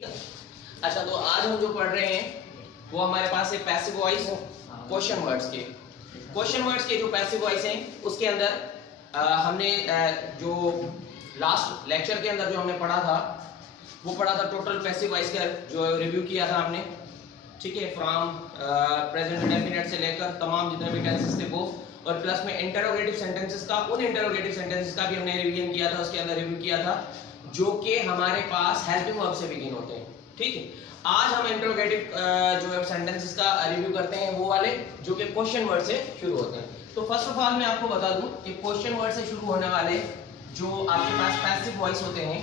अच्छा, तो आज हम जो पढ़ रहे हैं वो हमारे पास है पैसिव वॉइस क्वेश्चन वर्ड्स के जो पैसिव वॉइस हैं उसके अंदर हमने जो लास्ट लेक्चर के अंदर जो हमने पढ़ा था वो पढ़ा था टोटल पैसिव वॉइस का जो रिव्यू किया था हमने, ठीक है, फ्रॉम प्रेजेंट इंडेफिनिट से लेकर तमाम जितने भी टेंसेस थे वो, और प्लस में इंटरोगेटिव सेंटेंसेस का, उन इंटरोगेटिव सेंटेंसेस का भी हमने रिवीजन किया था, उसके अंदर रिव्यू किया था जो कि हमारे पास हेल्पिंग वर्ब से बिगिन होते हैं, ठीक है। आज हम इंटरोगेटिव जो सेंटेंसेस का रिव्यू करते हैं वो वाले जो कि क्वेश्चन वर्ड से शुरू होते हैं। तो फर्स्ट ऑफ ऑल मैं आपको बता दूं कि क्वेश्चन वर्ड से शुरू होने वाले जो आपके पास पैसिव वॉइस होते हैं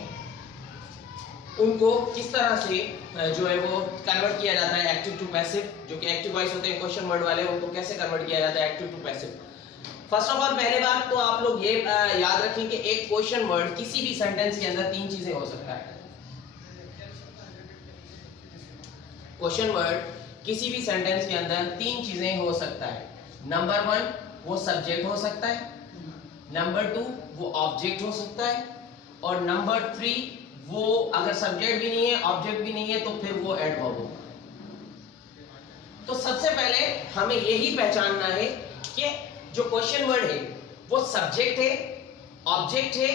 उनको किस तरह से जो है वो कन्वर्ट किया जाता है एक्टिव टू पैसिव, जो कि एक्टिव वॉइस होते हैं क्वेश्चन वर्ड वाले, उनको कैसे कन्वर्ट किया जाता है active to passive. First of all पहले बात तो आप लोग ये याद रखें कि एक क्वेश्चन वर्ड किसी भी सेंटेंस के अंदर तीन चीजें हो सकता है। क्वेश्चन वर्ड किसी भी सेंटेंस के अंदर तीन चीजें हो सकता है। नंबर वन, वो सब्जेक्ट हो सकता है, नंबर टू, वो ऑब्जेक्ट हो सकता है, और नंबर थ्री, वो अगर सब्जेक्ट भी नहीं है ऑब्जेक्ट भी नहीं है तो फिर वो एडवर्ब होगा। तो सबसे पहले हमें यही पहचानना है कि जो क्वेश्चन वर्ड है वो सब्जेक्ट है, ऑब्जेक्ट है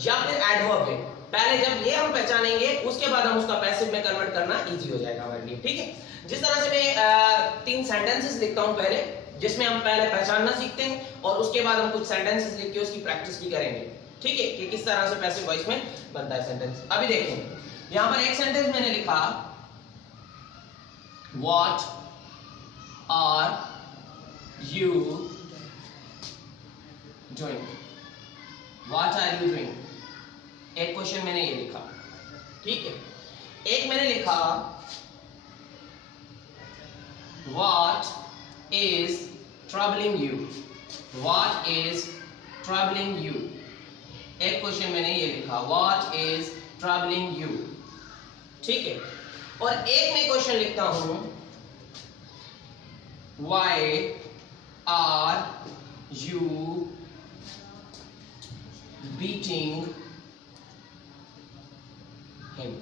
या फिर एडवर्ब है। पहले जब ये हम पहचानेंगे उसके बाद हम उसका पैसिव में कन्वर्ट करना इजी हो जाएगा हमारे लिए, ठीक है। जिस तरह से मैं तीन सेंटेंसेस लिखता हूं पहले, जिसमें हम पहले पहचानना सीखते हैं और उसके बाद हम कुछ सेंटेंसेस लिख के उसकी प्रैक्टिस भी करेंगे, ठीक है, कि किस तरह से पैसिव वॉइस में बनता है सेंटेंस। अभी देखें, यहां पर एक सेंटेंस मैंने लिखा, what are you doing, what are you doing, एक क्वेश्चन मैंने ये लिखा, ठीक है। एक मैंने लिखा, what is troubling you, what is troubling you, एक क्वेश्चन मैंने ये लिखा, व्हाट इज ट्रबलिंग यू, ठीक है। और एक मैं क्वेश्चन लिखता हूं, why are you beating him,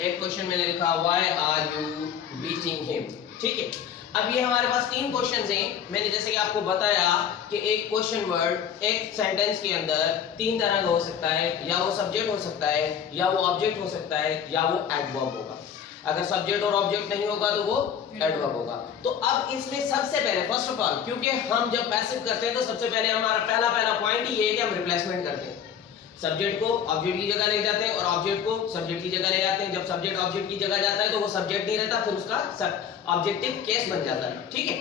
एक क्वेश्चन मैंने लिखा, why are you beating him, ठीक है। अब ये हमारे पास तीन क्वेश्चंस हैं। मैंने जैसे कि आपको बताया कि एक क्वेश्चन वर्ड एक सेंटेंस के अंदर तीन तरह का हो सकता है, या वो सब्जेक्ट हो सकता है, या वो ऑब्जेक्ट हो सकता है, या वो एडवर्ब होगा। अगर सब्जेक्ट और ऑब्जेक्ट नहीं होगा तो वो एडवर्ब होगा। तो अब इसमें सबसे पहले फर्स्ट ऑफ ऑल, क्योंकि हम जब पैसिव करते हैं तो सबसे पहले हमारा पहला पॉइंट ही ये है कि हम रिप्लेसमेंट करते हैं, सब्जेक्ट को ऑब्जेक्ट की जगह ले जाते हैं और ऑब्जेक्ट को सब्जेक्ट की जगह ले जाते हैं। जब सब्जेक्ट ऑब्जेक्ट की जगह जाता है तो वो सब्जेक्ट नहीं रहता, फिर उसका ऑब्जेक्टिव केस बन जाता है, ठीक है।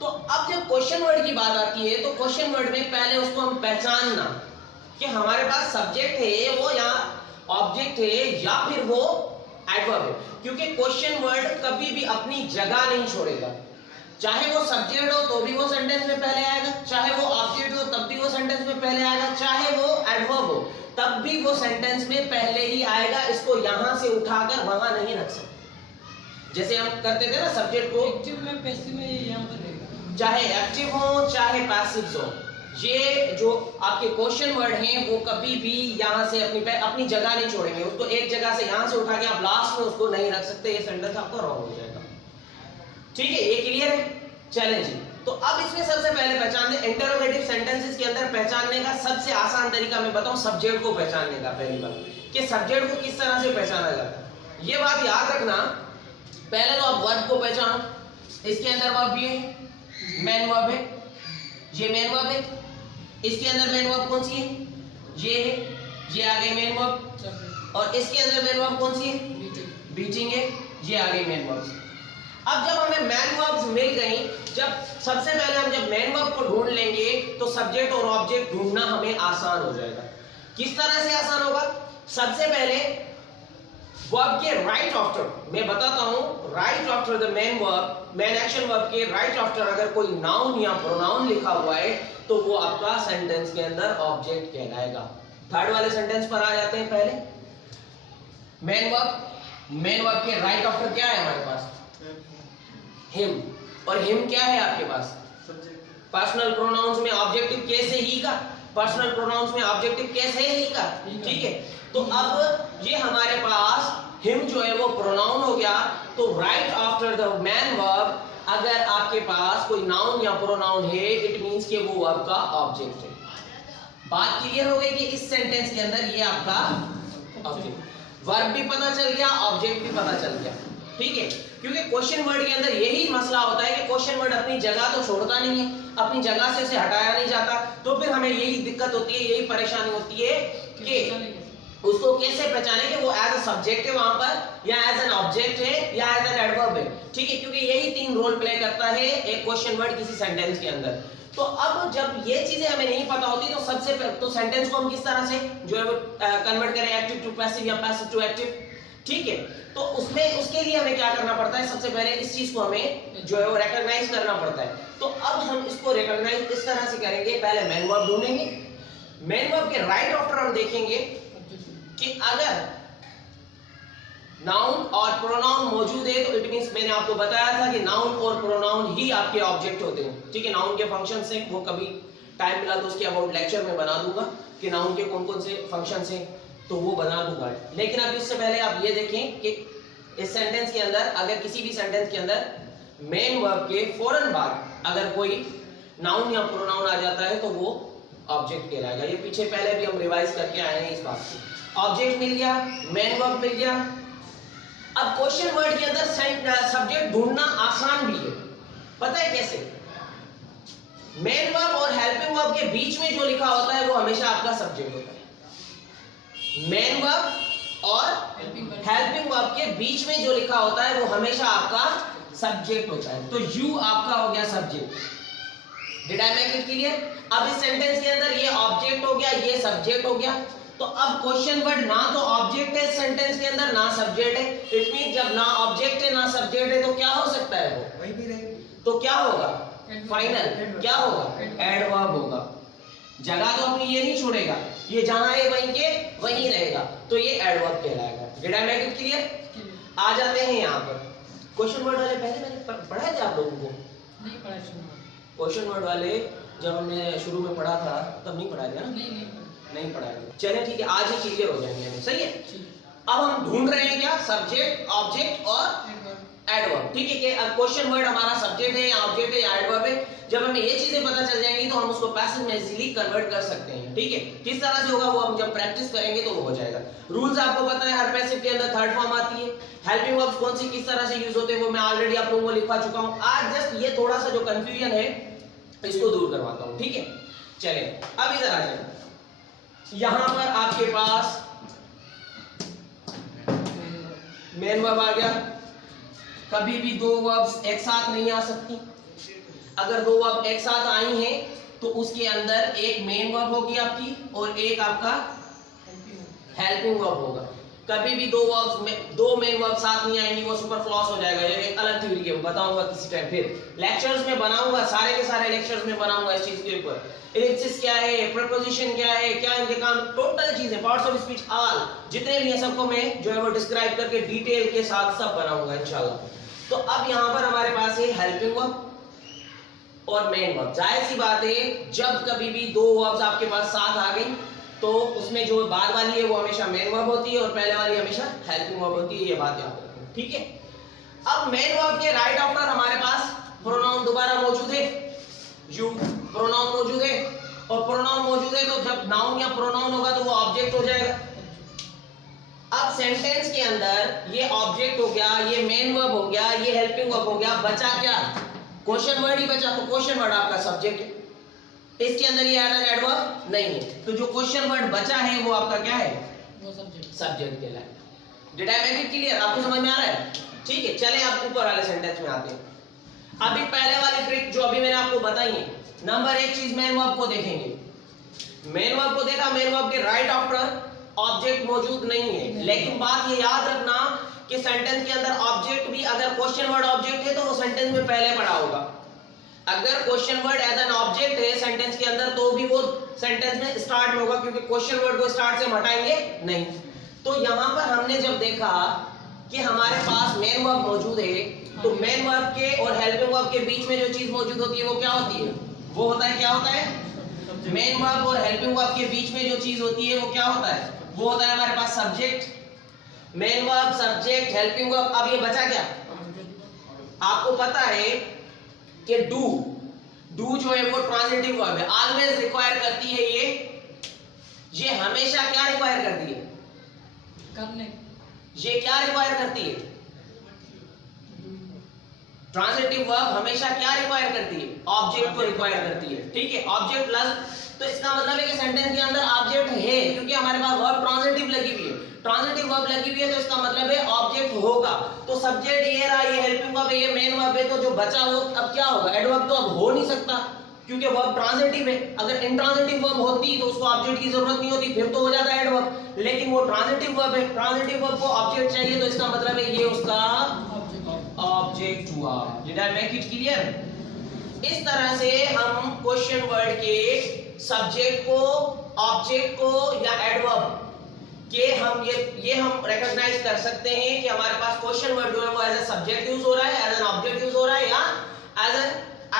तो अब जब क्वेश्चन वर्ड की बात आती है तो क्वेश्चन वर्ड में पहले उसको हम पहचानना कि हमारे पास सब्जेक्ट है वो या ऑब्जेक्ट है या फिर वो एडवर्ब है, क्योंकि क्वेश्चन वर्ड कभी भी अपनी जगह नहीं छोड़ेगा। चाहे वो सब्जेक्ट हो तो भी वो सेंटेंस में पहले आएगा, चाहे वो ऑब्जेक्ट हो तब भी वो सेंटेंस में पहले आएगा, चाहे वो एडवर्ब हो तब भी वो सेंटेंस में पहले ही आएगा। इसको यहां से उठाकर वहां नहीं रख सकते। जैसे हम करते थे ना, सब्जेक्ट को एक्टिव में पैसिव में यहां पर रहेगा, चाहे एक्टिव हो चाहे पैसिव हो, ये जो आपके क्वेश्चन वर्ड हैं वो कभी भी यहां से अपनी जगह नहीं छोड़ेंगे। उसको एक जगह से यहां से उठा के आप लास्ट में उसको नहीं रख सकते, ये सेंटेंस आपका रॉन्ग हो जाएगा, ठीक है। ये क्लियर है, चैलेंजिंग। तो अब इसमें सबसे पहले पहचान दें, इंटरोगेटिव सेंटेंसेस के अंदर पहचानने का सबसे आसान तरीका मैं बताऊं, सब्जेक्ट को पहचानने का। पहली बात कि सब्जेक्ट को किस तरह से पहचाना जाता है, ये बात याद रखना। पहले तो आप वर्ब को पहचानो, इसके अंदर वर्ब ये है, मेन वर्ब है, ये मेन वर्ब है, इसके अंदर मेन वर्ब कौन सी है, ये है, ये आ गई मेन वर्ब, और इसके अंदर मेन वर्ब कौन सी है, बीटिंग है, ये आ गई मेन वर्ब। अब जब हमें मेन वर्ब्स मिल गई, जब सबसे पहले हम जब मेन वर्ब को ढूंढ लेंगे तो सब्जेक्ट और ऑब्जेक्ट ढूंढना हमें आसान हो जाएगा। किस तरह से आसान होगा, सबसे पहले वर्ब के राइट आफ्टर, मैं बताता हूं, right after the main verb, main action verb के राइट आफ्टर अगर कोई नाउन या प्रोनाउन लिखा हुआ है तो वो आपका सेंटेंस के अंदर ऑब्जेक्ट कहलाएगा। थर्ड वाले सेंटेंस पर आ जाते हैं। पहले मेन वर्ब के राइट आफ्टर क्या है हमारे पास, हिम, और हिम क्या है आपके पास, पर्सनल प्रोनाउंस में ऑब्जेक्टिव केस है ही का, पर्सनल प्रोनाउंस में ऑब्जेक्टिव केस है ही का, ठीक है। तो अब ये हमारे पास हिम जो है वो प्रोनाउन हो गया। तो right after the man verb अगर आपके पास कोई नाउन या प्रोनाउन है, इट मींस कि वो वर्ब का ऑब्जेक्ट है। बात क्लियर हो गई कि इस सेंटेंस के अंदर ये आपका ऑब्जेक्ट, वर्ब भी पता चल गया, ऑब्जेक्ट भी पता चल गया, ठीक है। क्योंकि क्वेश्चन वर्ड के अंदर यही मसला होता है कि क्वेश्चन वर्ड अपनी जगह तो छोड़ता नहीं है, अपनी जगह से उसे हटाया नहीं जाता, तो फिर हमें यही दिक्कत होती है, यही परेशानी होती है कि उसको कैसे पहचाने कि वो एज अ सब्जेक्ट है वहां पर, या एज एन ऑब्जेक्ट है, या एज एन एडवर्ब है, ठीक है। क्योंकि यही तीन रोल प्ले करता है एक क्वेश्चन वर्ड किसी सेंटेंस के अंदर। तो अब जब ये चीजें हमें नहीं पता होती तो सबसे तो सेंटेंस को हम किस तरह से जो है वो कन्वर्ट करें, एक्टिव टू पैसिव या पैसिव टू एक्टिव, ठीक है। तो उसमें उसके लिए हमें क्या करना पड़ता है, सबसे पहले इस चीज को हमें जो है वो रिकॉग्नाइज करना पड़ता है। तो अब हम इसको रिकॉग्नाइज इस तरह से करेंगे, पहले मैन वर्ब ढूंढेंगे, मैन वर्ब के राइट आफ्टर हम देखेंगे कि अगर नाउन और प्रोनाउन मौजूद है तो इट मींस मैंने आपको बताया था कि नाउन और प्रोनाउन ही आपके ऑब्जेक्ट होते हैं, ठीक है। नाउन के फंक्शंस हैं, वो कभी टाइम मिला तो उसके अबाउट लेक्चर में बना दूंगा कि नाउन के कौन कौन से फंक्शंस हैं, तो वो बना दूंगा। लेकिन अब इससे पहले आप ये देखें कि इस सेंटेंस के अंदर, अगर किसी भी सेंटेंस के अंदर मेन वर्ब के फौरन बाद अगर कोई नाउन या प्रोनाउन आ जाता है तो वो ऑब्जेक्ट कहलाएगा। ये पीछे पहले भी हम रिवाइज करके आए हैं इस बात को। ऑब्जेक्ट मिल गया, मेन वर्ब मिल गया। अब क्वेश्चन वर्ड के अंदर सब्जेक्ट ढूंढना आसान भी है, पता है कैसे? मेन वर्ब और हेल्पिंग वर्ब के बीच में जो लिखा होता है वो हमेशा आपका सब्जेक्ट होता है। मेन वर्ब और हेल्पिंग वर्ब के बीच में जो लिखा होता है वो हमेशा आपका सब्जेक्ट होता है। तो यू आपका हो गया subject. Did I make it clear? अब इस सेंटेंस के अंदर ये ऑब्जेक्ट हो गया, ये सब्जेक्ट हो गया। तो अब क्वेश्चन वर्ड ना तो ऑब्जेक्ट है सेंटेंस के अंदर, ना सब्जेक्ट है। इट मींस जब ना ऑब्जेक्ट है ना सब्जेक्ट है तो क्या हो सकता है, वो वही भी रहेगा। तो क्या होगा फाइनल, क्या होगा, एडवर्ब होगा। जगह तो अपनी ये नहीं छोड़ेगा, ये जहां है वहीं के वहीं रहेगा, तो ये एडवर्ब कहलाएगा। Did I make it clear? आ जाते हैं यहाँ पर क्वेश्चन वर्ड वाले। पहले मैंने पढ़ाया था आप लोगों को? नहीं पढ़ा। क्वेश्चन वर्ड वाले जब हमने शुरू में पढ़ा था तब नहीं पढ़ाया था ना? नहीं पढ़ाया था। चलिए ठीक है, आज ही क्लियर हो जाएंगे हमें, सही है। अब हम ढूंढ रहे हैं क्या, सब्जेक्ट, ऑब्जेक्ट और एडवर्ब, ठीक है। कि क्वेश्चन वर्ड हमारा सब्जेक्ट है या ऑब्जेक्ट है या एडवर्ब है। जब हमें ये चीजें पता चल जाएंगी तो हम उसको पैसिव में इजीली कन्वर्ट कर सकते हैं, ठीक है। किस तरह से होगा वो हम जब प्रैक्टिस करेंगे तो वो हो जाएगा। रूल्स आपको पता है, हर पैसिव के अंदर थर्ड फॉर्म आती है। हेल्पिंग वर्ब्स कौन सी किस तरह से यूज होते हैं वो मैं ऑलरेडी आप लोगों को लिखा चुका हूं। आज जस्ट ये थोड़ा सा जो कंफ्यूजन है इसको दूर करवाता हूं, ठीक है। चलिए अब इधर आ जाए। यहां पर आपके पास मेन वर्ब आ गया। कभी भी दो वर्ब्स एक साथ नहीं आ सकती। अगर दो वर्ब एक साथ आई हैं तो उसके अंदर एक मेन वर्ब होगी आपकी और एक आपका हेल्पिंग वर्ब होगा। कभी भी दो मेन वर्ब साथ नहीं आएंगी, वो सुपर फ्लॉस हो जाएगा। ये एक अलग थ्योरी है, बताऊंगा किसी टाइम, फिर लेक्चर्स में बनाऊंगा, सारे के सारे लेक्चर्स में बनाऊंगा इस चीज के ऊपर। इलिप्सिस क्या है, प्रीपोजिशन क्या है, क्या इनके काम, टोटल चीजें, पार्ट्स ऑफ स्पीच, ऑल जितने भी हैं सबको मैं जो है वो डिस्क्राइब करके डिटेल के साथ सब बनाऊंगा इंशाल्लाह। तो अब यहाँ पर हमारे पास है हेल्पिंग वर्ब और मेन वर्ब। जाहिर सी बात है जब कभी भी दो वर्ब्स आपके पास साथ आ गई तो उसमें जो बाद वाली है वो हमेशा मेन वर्ब होती है और पहले वाली हमेशा हेल्पिंग वर्ब होती है। ये बात याद रखना, ठीक है। अब मेन वर्ब के राइट आफ्टर हमारे पास प्रोनाउन दोबारा मौजूद है, यू प्रोनाउन मौजूद है। और प्रोनाउन मौजूद है तो जब नाउन या प्रोनाउन होगा तो वो ऑब्जेक्ट हो जाएगा। अब सेंटेंस के अंदर ये ऑब्जेक्ट हो गया, ये मेन वर्ब हो गया, ये हेल्पिंग वर्ब हो गया, बचा क्या, क्वेश्चन वर्ड ही बचा। तो क्वेश्चन वर्ड आपका सब्जेक्ट है, इसके अंदर ये एडवर्ब नहीं है, तो जो क्वेश्चन वर्ड बचा है वो आपका क्या है, वो सब्जेक्ट कहलाएगा। Did I make it clear? आपको समझ में आ रहा है? ठीक है, चले आप ऊपर वाले सेंटेंस में आते हैं। अभी पहले वाली ट्रिक जो अभी मैंने आपको बताई है, नंबर एक चीज मेन वर्ब को देखेंगे। मेन वर्ब को देखा, मेन वर्ब के राइट आफ्टर ऑब्जेक्ट मौजूद नहीं है। लेकिन बात ये याद रखना कि सेंटेंस के अंदर ऑब्जेक्ट भी, अगर क्वेश्चन वर्ड ऑब्जेक्ट है तो वो सेंटेंस में पहले पड़ा होगा। अगर question word as an object है सेंटेंस के अंदर तो भी वो सेंटेंस में स्टार्ट में होगा, क्योंकि क्वेश्चन वर्ड को स्टार्ट से हटाएंगे नहीं। तो यहां पर हमने जब देखा कि हमारे पास मेन वर्ब मौजूद है तो मेन वर्ब के और हेल्पिंग वर्ब के बीच में जो चीज मौजूद होती है वो क्या होती है, वो होता है, क्या होता है, मेन वर्ब और हेल्पिंग वर्ब के बीच में जो चीज होती है वो क्या होता है, वो होता है हमारे पास subject, main verb, subject, helping verb. अब ये बचा क्या? आपको पता है कि डू जो है वो ट्रांजिटिव वर्ब है, ऑलवेज रिक्वायर करती है ये हमेशा क्या रिक्वायर करती है? करने। ये क्या रिक्वायर करती है? ट्रांजिटिव वर्ब हमेशा क्या रिक्वायर करती है? ऑब्जेक्ट को रिक्वायर करती है, ठीक है, ऑब्जेक्ट प्लस। तो इसका मतलब है कि सेंटेंस के अंदर ऑब्जेक्ट है, क्योंकि हमारे पास वर्ब ट्रांजिटिव लगी हुई है, ट्रांजिटिव वर्ब लगी हुई है, तो इसका मतलब है ऑब्जेक्ट होगा। तो सब्जेक्ट ये रहा, ये हेल्पिंग वर्ब है, ये मेन वर्ब है, तो जो बचा वो अब क्या होगा? एडवर्ब तो अब हो नहीं सकता, क्योंकि वर्ब ट्रांजिटिव है। अगर इंट्रांजिटिव वर्ब होती तो उसको ऑब्जेक्ट की जरूरत नहीं होती, फिर तो हो जाता एडवर्ब, लेकिन वो ट्रांजिटिव वर्ब है, ट्रांजिटिव वर्ब को ऑब्जेक्ट चाहिए, तो इसका मतलब है ये उसका ऑब्जेक्ट हुआ। Did I make it clear? इस तरह से हम क्वेश्चन वर्ड के सब्जेक्ट को, ऑब्जेक्ट को या एडवर्ब के हम ये हम रिकॉग्नाइज कर सकते हैं कि हमारे पास क्वेश्चन वर्ड जो है वो एज ए सब्जेक्ट यूज हो रहा है, एज एन ऑब्जेक्ट यूज हो रहा है, या एज एन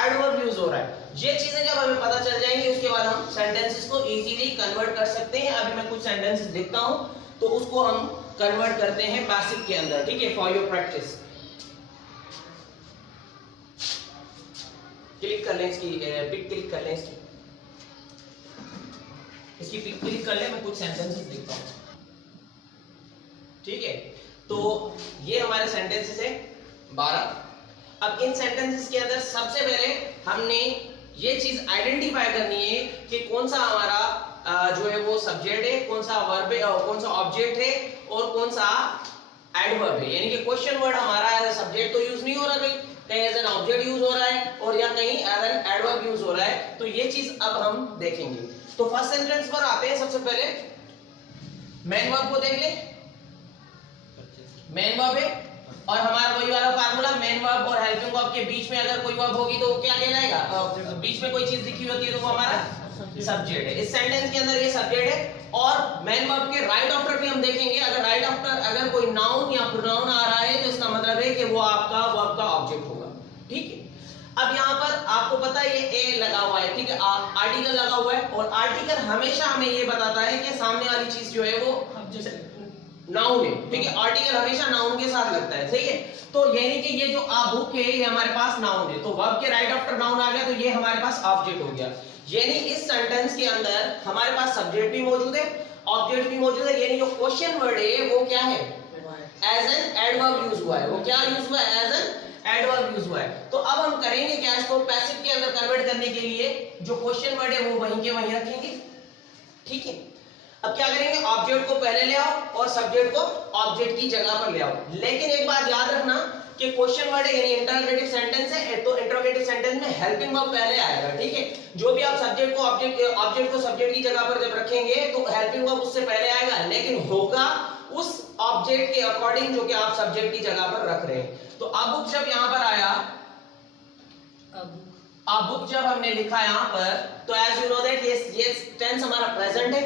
एडवर्ब यूज हो रहा है। ये चीजें जब हमें पता चल जाएंगी, उसके बाद हम सेंटेंसेस को इजीली कन्वर्ट कर सकते हैं। अभी मैं कुछ सेंटेंसेस लिखता हूं, तो उसको हम कन्वर्ट करते हैं पैसिव के अंदर, ठीक है, फॉर योर प्रैक्टिस। क्लिक कर लें इसकी पिक, क्लिक कर लें इसकी पिक क्लिक कर लें। मैं कुछ सेंटेंसेस लिखता हूं, ठीक है। तो ये हमारे सेंटेंसेस है 12। अब इन सेंटेंसेस के अंदर सबसे पहले हमने ये चीज आइडेंटिफाई करनी है कि कौन सा हमारा जो है वो सब्जेक्ट है, कौन सा वर्ब है, कौन सा ऑब्जेक्ट है, और कौन सा एडवर्ब है। यानी कि क्वेश्चन वर्ड हमारा एज अ सब्जेक्ट तो यूज नहीं हो रहा, कहीं एज एन ऑब्जेक्ट यूज हो रहा है, और या कहीं एज एन एडवर्ब यूज हो रहा है। तो ये चीज अब हम देखेंगे। तो फर्स्ट सेंटेंस पर आते हैं। सबसे पहले मेन वर्ब को देख ले। मेन वर्ब है और हमारा वही वाला फार्मूला, मेन वर्ब और हेल्पिंग वर्ब के बीच में अगर कोई वर्ब होगी तो वो क्या कहलाएगा? बीच में कोई चीज लिखी होती है तो वो हमारा सब्जेक्ट है। इस सेंटेंस के अंदर ये सब्जेक्ट है, और मेन वर्ब के राइट आफ्टर भी हम देखेंगे। अगर राइट आफ्टर अगर कोई नाउन या प्रोनाउन आ रहा है तो इसका मतलब है कि वो आपका वर्ब का ऑब्जेक्ट होगा, ठीक है। अब यहाँ पर आपको पता है ये ए लगा हुआ है, ठीक है, आर्टिकल लगा हुआ है, और आर्टिकल हमेशा हमें ये बताता है कि सामने वाली चीज जो है वो नाउन है, ठीक है। आर्टिकल हमेशा नाउन के साथ लगता है, सही है। तो यानी कि ये जो आ बुक है ये हमारे पास नाउन है, तो वर्ब के राइट आफ्टर नाउन आ गया, तो ये हमारे पास ऑब्जेक्ट हो गया। यानी इस सेंटेंस के अंदर हमारे पास सब्जेक्ट भी मौजूद है, ऑब्जेक्ट भी मौजूद है। यानी जो क्वेश्चन वर्ड है वो क्या है? एज एन एडवर्ब यूज हुआ है। वो क्या यूज हुआ है? एज एन एडवर्ब यूज हुआ है। तो अब हम करेंगे क्या? इसको पैसिव के अंदर कन्वर्ट करने के लिए जो क्वेश्चन वर्ड है वो वहीं के वहीं रखेंगे, ठीक है। अब क्या करेंगे? ऑब्जेक्ट को पहले ले आओ और सब्जेक्ट को ऑब्जेक्ट की जगह पर ले आओ। लेकिन एक बात याद रखना कि क्वेश्चन वर्ड है यानी इंटरोगेटिव सेंटेंस है, तो इंटरोगेटिव सेंटेंस में हेल्पिंग वर्ब पहले आएगा, ठीक है। जो भी आप सब्जेक्ट को ऑब्जेक्ट को सब्जेक्ट की जगह पर जब रखेंगे तो हेल्पिंग वर्ब उससे पहले आएगा, लेकिन होगा उस ऑब्जेक्ट के अकॉर्डिंग जो कि आप सब्जेक्ट की जगह पर रख रहे हैं। तो अब जब यहां पर आया, अब बुक जब हमने लिखा यहां पर, तो एज यू नो दैट ये टेंस हमारा प्रेजेंट है,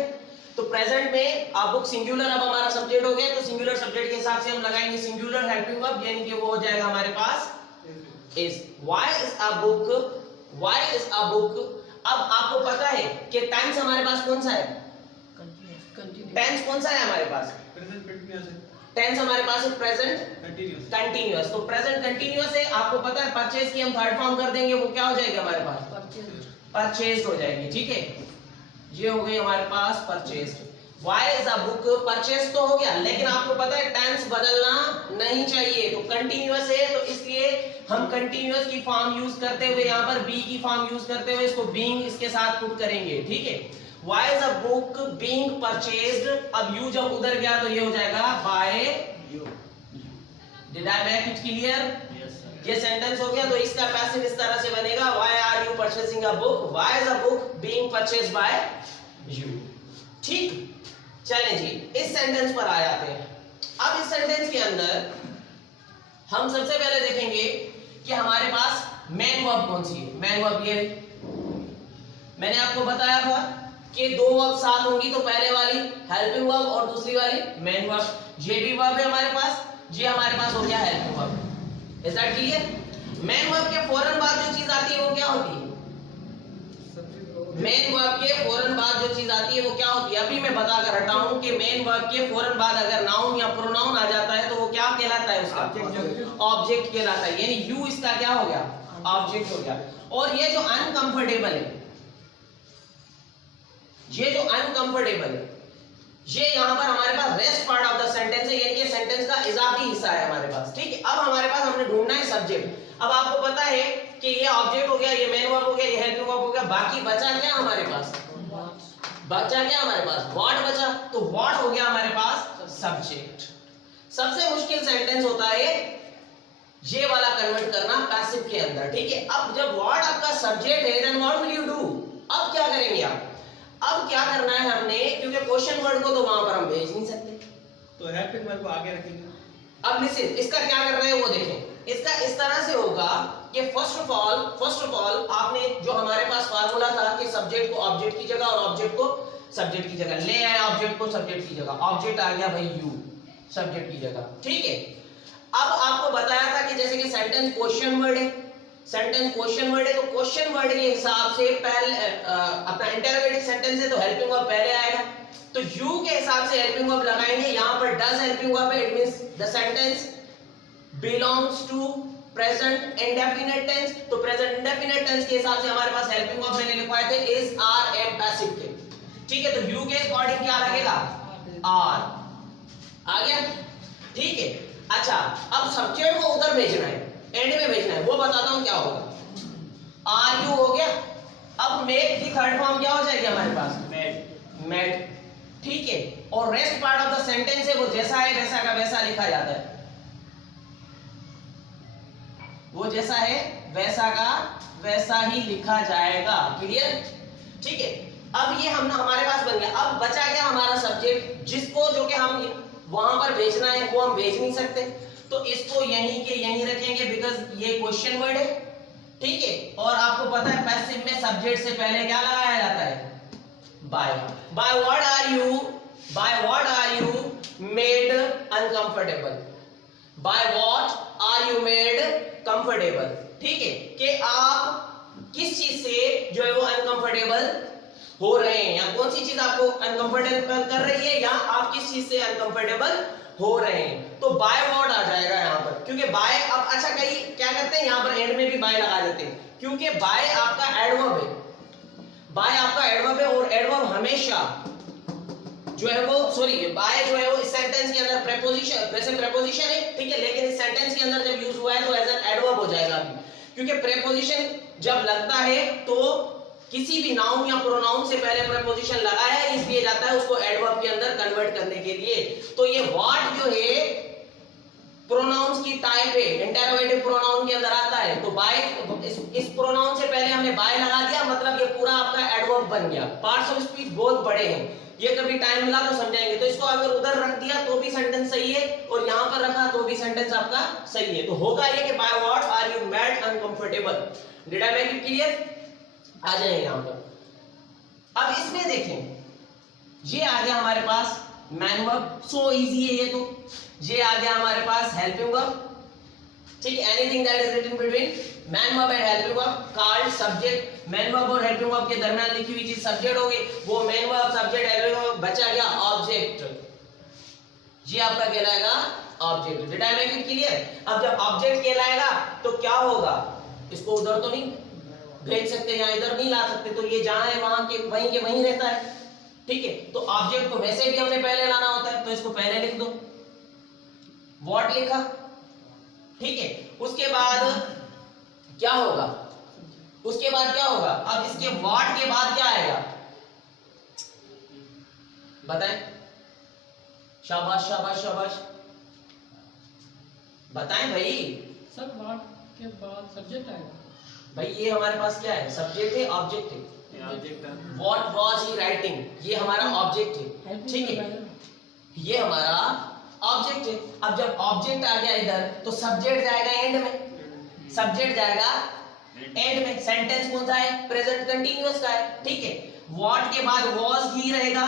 तो प्रेजेंट में आ बुक सिंगुलर अब हमारा सब्जेक्ट हो गया, तो सिंगुलर सब्जेक्ट के हिसाब से हम लगाएंगे सिंगुलर हेल्पिंग वर्ब, यानी कि वो हो जाएगा हमारे पास is. Why is a book, why is a book. अब आपको पता है कि टेंस हमारे पास कौन सा है? टेंस कौन सा है हमारे पास? टेंस हमारे पास है प्रेजेंट कंटीन्यूअस। तो प्रेजेंट कंटीन्यूअस है, आपको पता है परचेज की हम थर्ड फॉर्म कर देंगे, वो क्या हो जाएगा हमारे पास? परचेज्ड हो जाएगी, ठीक है। ये हो गई हमारे पास purchased. Why is a book, purchase तो हो गया, लेकिन आपको पता है टेंस बदलना नहीं चाहिए, तो कंटीन्यूअस है, तो इसलिए हम कंटीन्यूअस की फॉर्म यूज करते हुए यहाँ पर बी की फॉर्म यूज करते हुए इसको बीइंग इसके साथ पुट करेंगे, ठीक है। Why is a book being purchased, अब यू जब उधर गया तो ये हो जाएगा by you. Did I make it clear? ये सेंटेंस हो गया। तो इसका पैसिव इस तरह से बनेगा, why are you purchasing a book, why is a book being purchased by you, ठीक। चलें जी, इस सेंटेंस पर आ जाते हैं। अब इस सेंटेंस के अंदर हम सबसे पहले देखेंगे कि हमारे पास मेन वर्ब कौन सी है। मेन वर्ब ये मैंने आपको बताया था कि दो वर्ब साथ होंगी, तो पहले वाली हेल्पिंग वर्ब और दूसरी वाली मेन वर्ब। ये भी वर्ब है हमारे पास, ये हमारे पास हो गया helping verb. Is that clear? Main verb के फौरन बाद जो चीज आती है वो क्या होती है? मेन वर्ब के फौरन बाद जो चीज कहलाती है, वो क्या होती है, अभी मैं बताकर हटा हूं कि मेन वर्ब के फौरन बाद अगर नाउन या प्रोनाउन आ जाता है तो वो क्या कहलाता है, उसका ऑब्जेक्ट कहलाता है। यानी यू इसका क्या हो गया, ऑब्जेक्ट हो गया। और ये जो अनकंफर्टेबल है, ये जो अनकंफर्टेबल है, ये यहां पर हमारे पास rest part of the sentence है, यानी कि सेंटेंस का इजाफी हिस्सा है हमारे पास। ठीक है, अब हमारे पास हमने ढूंढना है सब्जेक्ट। अब आपको पता है कि ये ऑब्जेक्ट हो गया, ये मेन वर्ब हो गया, ये हेल्पिंग वर्ब हो गया, बाकी बचा क्या हमारे पास, बचा क्या हमारे पास, व्हाट बचा। तो व्हाट हो गया हमारे पास सब्जेक्ट। सबसे मुश्किल सेंटेंस होता है ये वाला कन्वर्ट करना पैसिव के अंदर। ठीक है, अब जब व्हाट आपका सब्जेक्ट है, then what will you do, अब क्या करेंगे आप, अब क्या करना है हमने, क्योंकि क्वेश्चन वर्ड को तो वहां पर हम भेज नहीं सकते, तो हेल्पिंग वर्ब को आगे रखेंगे। अब लिसन, इसका क्या करना है वो देखें। इसका इस तरह से होगा कि फर्स्ट ऑफ ऑल आपने जो हमारे पास फार्मूला था कि सब्जेक्ट को ऑब्जेक्ट की जगह और ऑब्जेक्ट को सब्जेक्ट की जगह, ले आए ऑब्जेक्ट को सब्जेक्ट की जगह, ऑब्जेक्ट आ गया भाई यू सब्जेक्ट की जगह। ठीक है, अब आपको बताया था कि जैसे कि सेंटेंस क्वेश्चन वर्ड है, सेंटेंस क्वेश्चन वर्ड है, तो क्वेश्चन वर्ड के हिसाब से पहले अपना इंटरोगेटिव सेंटेंस है तो हेल्पिंग वर्ब पहले आएगा, तो यू के हिसाब से हेल्पिंग वर्ब लगाएंगे। यहां पर डज हेल्पिंग वर्ब है, it means the sentence belongs to present indefinite tense, तो present indefinite tense के हिसाब से हमारे पास हेल्पिंग वर्ब मैंने लिखवाए थे is, are, am, passive के। ठीक है, तो you के अकॉर्डिंग क्या लगेगा, are आ गया। ठीक है, अच्छा अब सब्जेक्ट को उधर भेजना है, एंड में भेजना है, वो बताता हूं क्या होगा। are you हो गया, अब make की थर्ड फॉर्म क्या हो जाएगी हमारे पास, met। ठीक है, और rest part of the sentence है वो जैसा है वैसा का वैसा लिखा जाता है, वो जैसा है वैसा का वैसा ही लिखा जाएगा। क्लियर। ठीक है, अब ये हमारे पास बन गया। अब बचा क्या हमारा सब्जेक्ट, जिसको जो कि हम वहां पर भेजना है वो हम भेज नहीं सकते, तो इसको यहीं के यहीं रखेंगे बिकॉज ये क्वेश्चन वर्ड है। ठीक है, और आपको पता है पैसिव में सब्जेक्ट से पहले क्या लगाया जाता है, by. By what are you made uncomfortable, by what are you made comfortable. ठीक है, कि आप किस चीज से जो है वो अनकंफर्टेबल हो रहे हैं, या कौन सी चीज आपको अनकंफर्टेबल कर रही है, या आप किस चीज से अनकंफर्टेबल हो रहे हैं, तो बाय व्हाट आ जाएगा यहां पर। क्योंकि बाय, अब अच्छा कई क्या करते हैं यहां पर एंड में भी बाय लगा देते हैं, क्योंकि बाय आपका एडवर्ब है, बाय आपका एडवर्ब है, और एडवर्ब हमेशा जो है वो बाय जो है वो इस सेंटेंस के अंदर प्रेपोजिशन, वैसे प्रेपोजिशन है, ठीक है, लेकिन इस सेंटेंस के अंदर जब यूज हुआ है तो एज एन एडवर्ब हो जाएगा अभी, क्योंकि प्रेपोजिशन जब लगता है तो किसी भी नाउन या प्रोनाउन से पहले प्रेपोजिशन लगाया इसलिए जाता है उसको एडवर्ब के अंदर कन्वर्ट करने के लिए। तो ये व्हाट जो है प्रोनाउंस की टाइप है, इंटरोगेटिव प्रोनाउन के अंदर आता है, तो बाय इस प्रोनाउन से पहले हमने बाय लगा दिया, मतलब ये पूरा आपका एडवर्ब बन गया। पार्ट्स ऑफ स्पीच बहुत बड़े हैं, ये कभी टाइम मिला तो समझाएंगे। तो इसको अगर उधर रख दिया तो भी सेंटेंस सही है, और यहां पर रखा तो भी सेंटेंस आपका सही है। तो होगा ये कि by what are you made uncomfortable. Did I make it clear? आ जाए यहां पर। अब इसमें देखें, ये आ गया हमारे पास मैन वर्ब, सो इजी है ये, तो ये आ गया हमारे पास हेल्पिंग वर्ब। ठीक है, anything that is written between main verb and helping verb called subject. Main verb और हेल्पिंग वर्ब के दरमियान लिखी हुई चीज सब्जेक्ट हो गई, वो main verb subject helping verb, बचा गया ऑब्जेक्ट, ये आपका कहलाएगा object. Did I make it clear? अब जब ऑब्जेक्ट कहलाएगा तो क्या होगा, इसको उधर तो नहीं भेज सकते, या इधर नहीं ला सकते, तो ये जहां है वहां के वहीं के वहीं रहता है। ठीक है, तो ऑब्जेक्ट को वैसे भी हमने पहले लाना होता है, तो इसको पहले लिख दो, व्हाट लिखा। ठीक है, उसके बाद क्या होगा, उसके बाद क्या होगा, अब इसके व्हाट के बाद क्या आएगा बताएं, शाबाश शाबाश शाबाश, बताएं भाई। सर व्हाट के बाद सब्जेक्ट आएगा। भाई ये हमारे पास क्या है, सब्जेक्ट है, ऑब्जेक्ट है। व्हाट वाज ही राइटिंग, ये हमारा ऑब्जेक्ट है। ठीक है, ये हमारा ऑब्जेक्ट है। अब जब ऑब्जेक्ट आ गया इधर तो सब्जेक्ट जाएगा एंड में, सब्जेक्ट जाएगा एंड में। सेंटेंस कौन सा है, प्रेजेंट कंटीन्यूअस का है। ठीक है, व्हाट के बाद वाज ही रहेगा,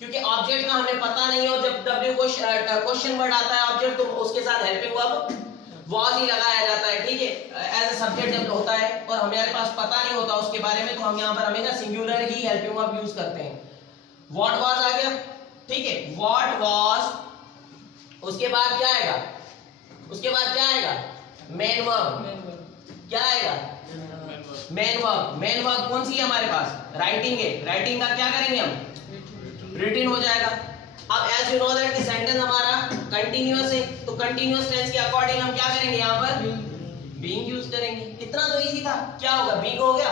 क्योंकि ऑब्जेक्ट का हमें पता नहीं है, और जब डब्ल्यू क्वेश्चन वर्ड आता है ऑब्जेक्ट, तो उसके साथ हेल्पिंग वर्ब वॉज ही लगाया जाता है, ठीक है, एज अ सब्जेक्ट जब होता है और हमारे पास पता नहीं होता उसके बारे में, तो हम यहाँ पर हमेशा सिंगुलर ही हेल्पिंग वर्ब यूज करते हैं। व्हाट वाज आ गया, ठीक है, व्हाट वाज। उसके बाद क्या आएगा, उसके बाद क्या आएगा, मेन वर्ब। क्या आएगा, मेन वर्ब। मेन वर्ब कौन सी है हमारे पास, राइटिंग है। राइटिंग का क्या करेंगे हम, रिटन हो जाएगा। अब एज यू नो दैट कि सेंटेंस हमारा कंटीन्यूअस है, तो कंटीन्यूअस टेंस के अकॉर्डिंग हम क्या करेंगे, यहाँ पर बीइंग यूज करेंगे। इतना तो इजी था। क्या होगा, बीइंग हो गया।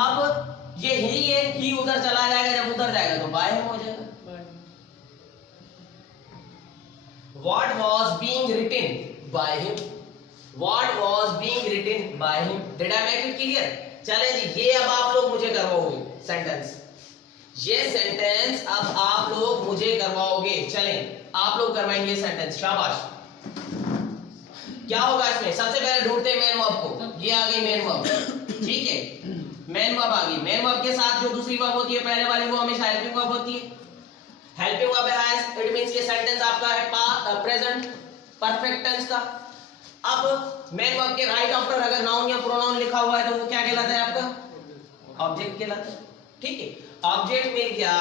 अब ये ही है, ही उधर चला जाएगा, जब उधर जाएगा तो बाय हो जाएगा। What was being written by him? What was being written by him? Did I make it clear? चले जी, ये अब आप लोग मुझे करवाओगे सेंटेंस। ये सेंटेंस अब आप लोग मुझे करवाओगे। चलें, आप लोग करवाएंगे सेंटेंस, शाबाश। क्या होगा इसमें, सबसे पहले ढूंढते हैं मेन वर्ब को। ये आ गई मेन वर्ब, ठीक है, मेन वर्ब आ गई। मेन वर्ब के साथ जो दूसरी वर्ब होती है पहले वाली, वो हमेशा हेल्पिंग वर्ब होती है। Helping verb has, it means कि सेंटेंस आपका है प्रेजेंट परफेक्ट टेंस का। अब मेन वर्ब के राइट आफ्टर अगर नाउन या प्रोनाउन लिखा हुआ है तो वो क्या कहलाता है आपका, ऑब्जेक्ट कहलाता है, ठीक है। ऑब्जेक्ट मिल गया,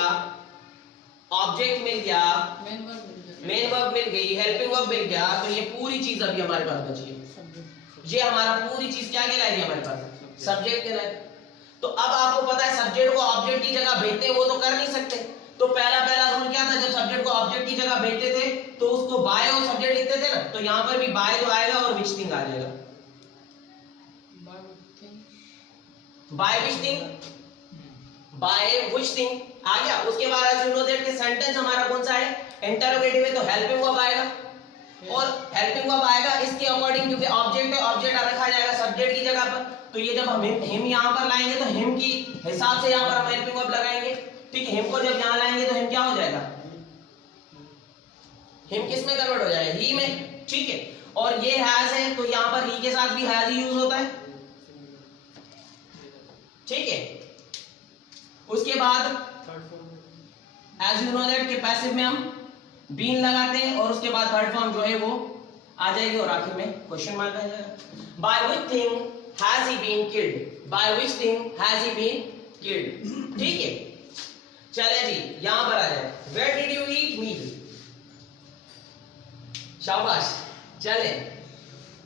ऑब्जेक्ट मिल गया, मेन वर्ब मिल गई, हेल्पिंग वर्ब मिल गया, तो ये पूरी चीज अभी हमारे पास बची है। ये हमारा पूरी चीज क्या कहलाएगी हमारे पास, सब्जेक्ट कहलाएगी। तो अब आपको पता है सब्जेक्ट को ऑब्जेक्ट की जगह भेजते वो तो कर नहीं सकते, तो पहला रूल क्या था, जब सब्जेक्ट को ऑब्जेक्ट की जगह भेजते थे तो उसको बाय और सब्जेक्ट लिखते थे ना, तो यहां पर भी बाय तो आएगा और विच थिंग आ जाएगा, by which thing, by which thing आ गया। उसके बाद एज यू नो दैट कि सेंटेंस हमारा कौन सा है, इंटरोगेटिव है, तो हेल्पिंग वर्ब आएगा। और हेल्पिंग वर्ब आएगा इसके अकॉर्डिंग, क्योंकि ऑब्जेक्ट है, ऑब्जेक्ट रखा जाएगा सब्जेक्ट की जगह पर, तो ये जब हम हिम यहां पर लाएंगे तो हिम की हिसाब से यहां पर हम हेल्पिंग वर्ब लगाएंगे, ठीक है। हिम को जब यहां लाएंगे तो हिम क्या हो जाएगा, हिम किस में कन्वर्ट हो जाएगा, ही में, ठीक है। और ये हैज है, तो यहां पर ही के साथ भी हैज ही यूज होता है, ठीक है। उसके बाद एज यू नो दैट कि पैसिव में हम बीन लगाते हैं, और उसके बाद थर्ड फॉर्म जो है वो आ जाएगी, और आखिर में क्वेश्चन मार्क आ जाएगा। By which thing has he been killed, by which thing has he been killed, ठीक है। चले जी, यहां पर आ जाए, where did you eat meal, शाबाश। चले,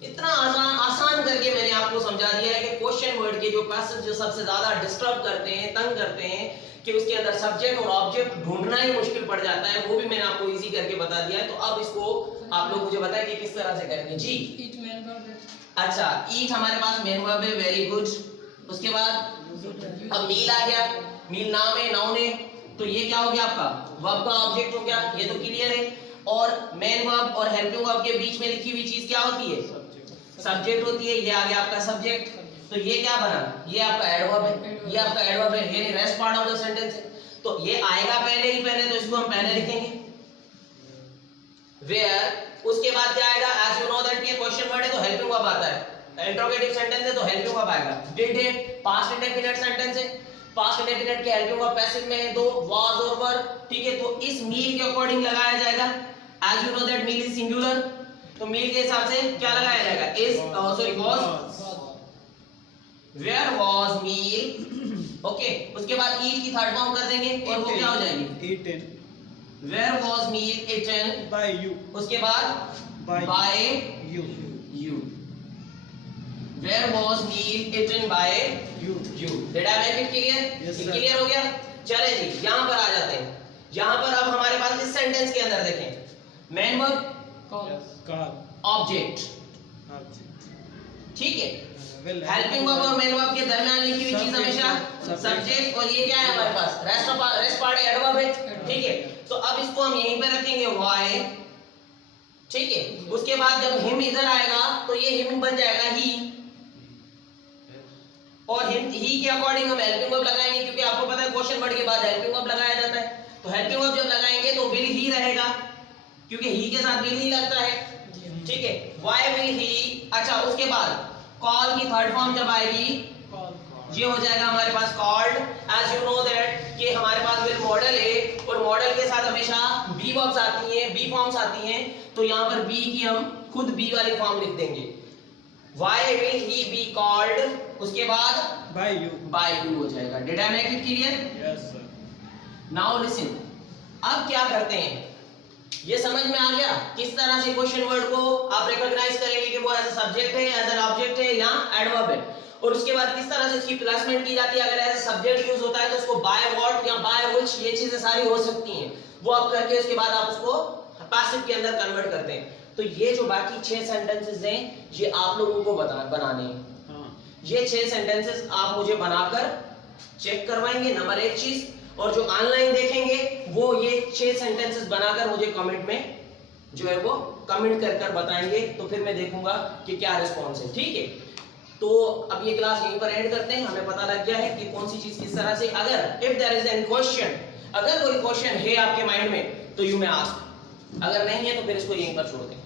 इतना आसान करके मैंने आपको समझा दिया है कि क्वेश्चन वर्ड के जो पैसेज जो सबसे ज्यादा डिस्टर्ब करते हैं, तंग करते हैं, कि उसके अंदर सब्जेक्ट और ऑब्जेक्ट ढूंढना ही मुश्किल पड़ जाता है, वो भी मैंने आपको इजी करके बता दिया है। तो अब इसको आप लोग मुझे बताएं कि किस तरह से करेंगे जी। ईट मेन वर्ब है। अच्छा, ईट हमारे पास मेन वर्ब है, वेरी गुड। उसके बाद अब मील आ गया, मील नाम है, नाउन है, तो ये क्या हो गया आपका, वर्ब का ऑब्जेक्ट हो गया, ये तो क्लियर है। और मेन वर्ब और हेल्पिंग वर्ब के बीच में लिखी हुई चीज क्या होती है, सब्जेक्ट होती है, ये आ गया आपका सब्जेक्ट। तो ये क्या बना, ये आपका एडवर्ब है, ये आपका एडवर्ब है, ये rest part of the sentence है, तो ये आएगा पहले ही पहले, तो इसको हम पहले लिखेंगे वेयर। उसके बाद क्या आएगा, एज यू नो दैट ये क्वेश्चन वर्ड है तो हेल्पिंग वर्ब आता है, इंट्रोगेटिव सेंटेंस है तो हेल्पिंग वर्ब आएगा। डिड है पास्ट इंडेफिनिट सेंटेंस है, पास्ट इंडेफिनिट के हेल्पिंग वर्ब पैसिव में है, दो वाज और वर, ठीक है। तो इस मील के अकॉर्डिंग लगाया जाएगा, as you know that meal is singular, तो मील के हिसाब से क्या लगाया जाएगा, is sorry was, where was meal, okay. उसके बाद ईट की थर्ड फॉर्म कर देंगे और वो क्या हो जाएगी, eaten, where was meal eaten by you, उसके बाद by you, you, where was meal eaten by you, you. Did I make it clear, Yes, sir. Clear हो गया। चले जी, यहां पर आ जाते हैं। यहां पर अब हमारे पास इस सेंटेंस के अंदर देखें, main verb call, call, object, object, ठीक है। well, हेल्पिंग वर्ब और मेन वर्ब के दरमियान लिखी हुई चीज हमेशा सब्जेक्ट, और ये क्या है हमारे पास, रेस्ट पार्ट है, एडवर्ब है, ठीक है। तो अब इसको हम यहीं पे रखेंगे वाई, ठीक है। उसके बाद जब हिम इधर आएगा तो ये हिम बन जाएगा ही, और ही के अकॉर्डिंग हम हेल्पिंग वर्ब लगाएंगे, क्योंकि आपको पता है क्वेश्चन वर्ड के बाद हेल्पिंग वर्ब लगाया जाता है। तो हेल्पिंग वर्ब जब लगाएंगे तो विल ही रहेगा, क्योंकि ही के साथ विल ही लगता है, ठीक है। Why will he. अच्छा, उसके बाद कॉल की थर्ड फॉर्म जब आएगी, ये हो जाएगा हमारे पास called. As you know that कि हमारे पास विल मॉडल है, और मॉडल के साथ हमेशा बी वर्ब्स आती हैं, बी फॉर्म्स आती हैं, तो यहाँ पर बी की हम खुद बी वाली फॉर्म लिख देंगे। Why will he be called, उसके बाद बाय यू। बाय यू हो जाएगा। Did I make it clear? Yes sir. Now listen, अब क्या करते हैं, ये समझ में आ गया किस तरह से क्वेश्चन वर्ड को आप रिकॉग्नाइज करेंगे कि वो एज अ सब्जेक्ट है, एज एन ऑब्जेक्ट है या एडवर्ब है, और उसके बाद किस तरह से इसकी प्लेसमेंट की जाती है। अगर एज अ सब्जेक्ट यूज होता है तो उसको बाय व्हाट या बाय व्हिच, ये चीजें सारी हो सकती हैं, वो आप करके उसके बाद आप उसको पैसिव के अंदर कन्वर्ट करते हैं। तो ये जो बाकी 6 सेंटेंसेस हैं ये आप लोगों को बनाने हैं। हाँ। ये 6 सेंटेंसेस आप मुझे बनाकर चेक करवाएंगे, नंबर 1 चीज, और जो ऑनलाइन देखेंगे वो ये 6 सेंटेंसेस बनाकर मुझे कमेंट में जो है वो कमेंट कर बताएंगे, तो फिर मैं देखूंगा कि क्या रिस्पॉन्स है। ठीक है, तो अब ये क्लास यहीं पर एंड करते हैं। हमें पता लग गया है कि कौन सी चीज किस तरह से, अगर if there is any question, अगर कोई क्वेश्चन है आपके माइंड में तो यू मे आस्क, अगर नहीं है तो फिर इसको यहीं पर छोड़ दें।